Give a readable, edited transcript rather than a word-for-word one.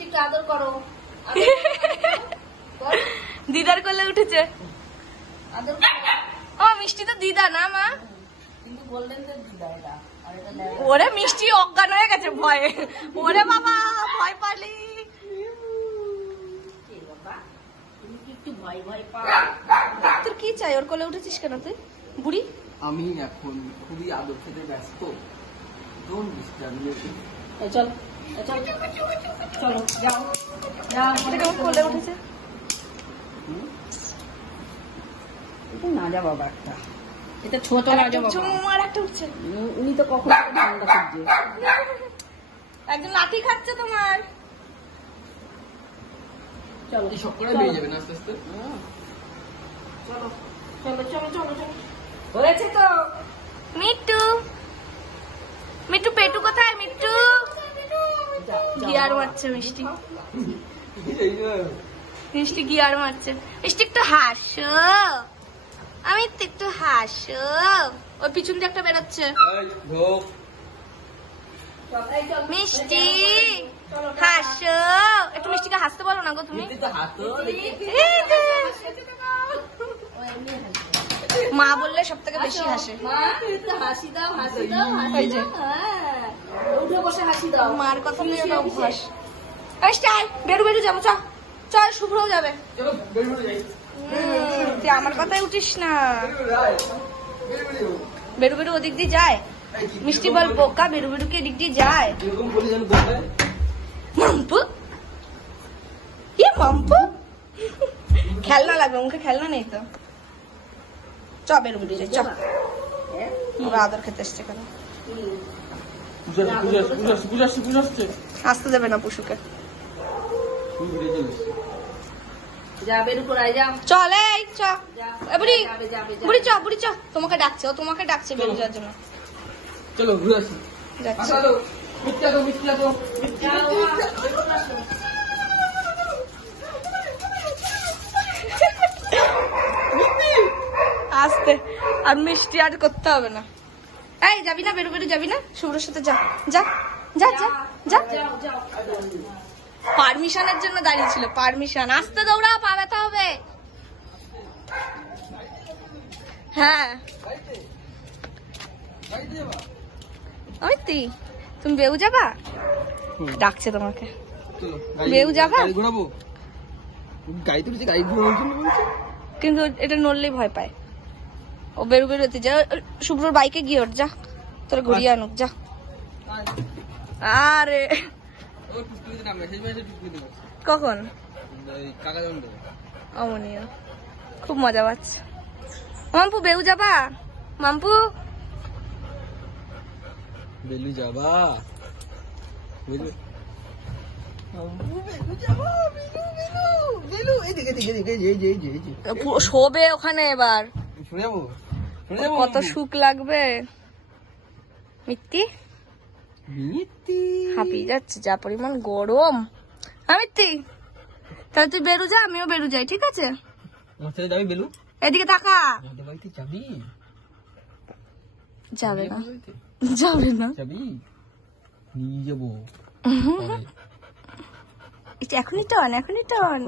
মিষ্টি একটু আদর করো। দিদার কোলে উঠেছে। আদর করো। ও মিষ্টি তো দিদা না মা? কিন্তু বললেন যে দিদা এটা। আর এটা ওরে মিষ্টি অজ্ঞান হয়ে গেছে ভয়ে। ওরে বাবা ভয় পালি। বাবা তুমি কি একটু ভয় ভয় পাও? তোর কি চাই? ওর কোলে উঠেছিস কেন তুই বুড়ি? আমি এখন খুবই আদর খেতে ব্যস্ত। Don't disturb me. চলো চলো যাও যাও। এটা কেমন কোলে উঠেছে? এটা না যা বাবা একটা। এটা ছোট না যা বাবা। আর একটা উঠছে। উনি তো কখন ঠান্ডা সহ্য। একজন লাঠি খাচ্ছে তোমার। চলো এই সব করে বেরিয়ে যাবেন আস্তে আস্তে। চলো চলো চলো চলো চলো। হয়েছে তো। মিট্টু মিট্টু পেটু কোথায়? মিট্টু গিয়ার মারছে মিষ্টি। মিষ্টি গিয়ার মারছে। মিষ্টি একটু হাসো। আমি একটু হাসো। ওই পিছন দিয়ে একটা বেরোচ্ছে। মিষ্টি হাসো। একটু মিষ্টিকে হাসতে বলো না গো তুমি। মা বললে সব থেকে বেশি হাসে। মা একটু হাসি দাও হাসি দাও হাসি এই যে। দাও। হ্যাঁ উঠে বসে হাসি দাও। মার কথা নিয়ে ওটা অভ্যাস। এই বেরু বেরু যাবো চল শুভ্রও যাবে। চলো বেরিয়ে যাই। তুই আমার কথাই উঠিস না। বেরু বেরু ওদিক দিয়ে যায়। মিষ্টি বল বোকা বেরু বেরু কি এদিক দিয়ে যায়? এরকম বলি যেন বলবে। মাম্পু মাম্পু খেলনা লাগবে মুখে খেলনা নেই তো। চ বেরু বেরু যাই চ। ওরা আদর খেতে এসছে কেন? বুঝাচ্ছে। আসতে দেবে না পুশুকে। যা বের করে আয় যাও। চল এই চ। এ বুড়ি যাবে যাবে যাবে। বুড়ি চ তোমাকে ডাকছে। ও তোমাকে ডাকছে বেরু যাওয়ার জন্য। চলো ঘুরে আসি। যাচ্ছে। মিথ্যা তো। যাও আসতে আর মিষ্টি আর করতে হবে না। এই যাবি না? বেরু বেরু যাবি না? শুভ্রর সাথে যা যা যা যা যা। যাও যাও। পারমিশনের জন্য দাঁড়িয়ে ছিল। পারমিশন। আসতে দৌড়া পা ব্যথা হবে। হ্যাঁ অমিতি তুমি বেউ যাবা? ডাকছে তোমাকে। বেউ যাবা? গাড়ি ঘোরাবো। গাড়ি তুলেছে গাড়ি ঘোরানোর জন্য বলছে। কিন্তু এটা নড়লেই ভয় পায়। ও বেরু বেরু হতে যা। শুভ্রর বাইকে গিয়ে ওঠ যা। তোরা ঘুরিয়ে আনুক যা। আরে ও টুকটুকিতে নামবে সেই মাসে টুকটুকি দেবো। কখন? কাকা যেমন দেবে। অমনীয় খুব মজা পাচ্ছে। মাম্পু বেউ যাবা? মাম্পু বেলু যাবা। বেলু শোবে ওখানে এবার। শুনে যাবো। কত সুখ লাগবে। মিত্তি হাঁপিয়ে যাচ্ছে যা পরিমাণ গরম। মিত্তি তাহলে তুই বেরু যা আমিও বেরু যাই ঠিক আছে? আমার সাথে যাবি বেলু? এদিকে তাকা। আমাদের বাড়িতে যাবি? যাবে না যাবে না। যাবি? নিয়ে যাবো। এখনই টন